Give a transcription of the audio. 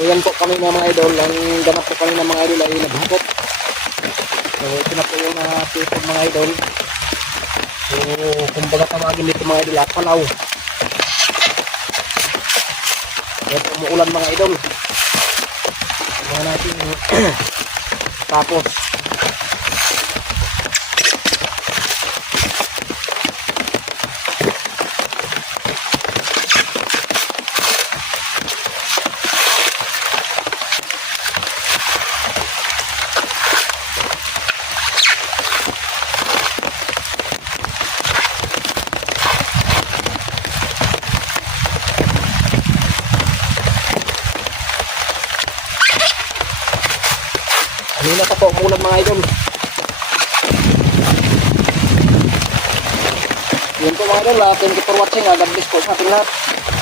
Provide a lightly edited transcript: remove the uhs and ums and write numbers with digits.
yan po kami mga idol. Ang ganap po kami mga idol ay naghukot. So ito na po yung tipod mga idol. So kumbaga tamagin dito mga idol, palaw. Yan po umuulan mga idol. Mga natin tapos kanina pa po umulan mga idol. Yan po mga idol, thank you for watching. God bless po sa ating lahat.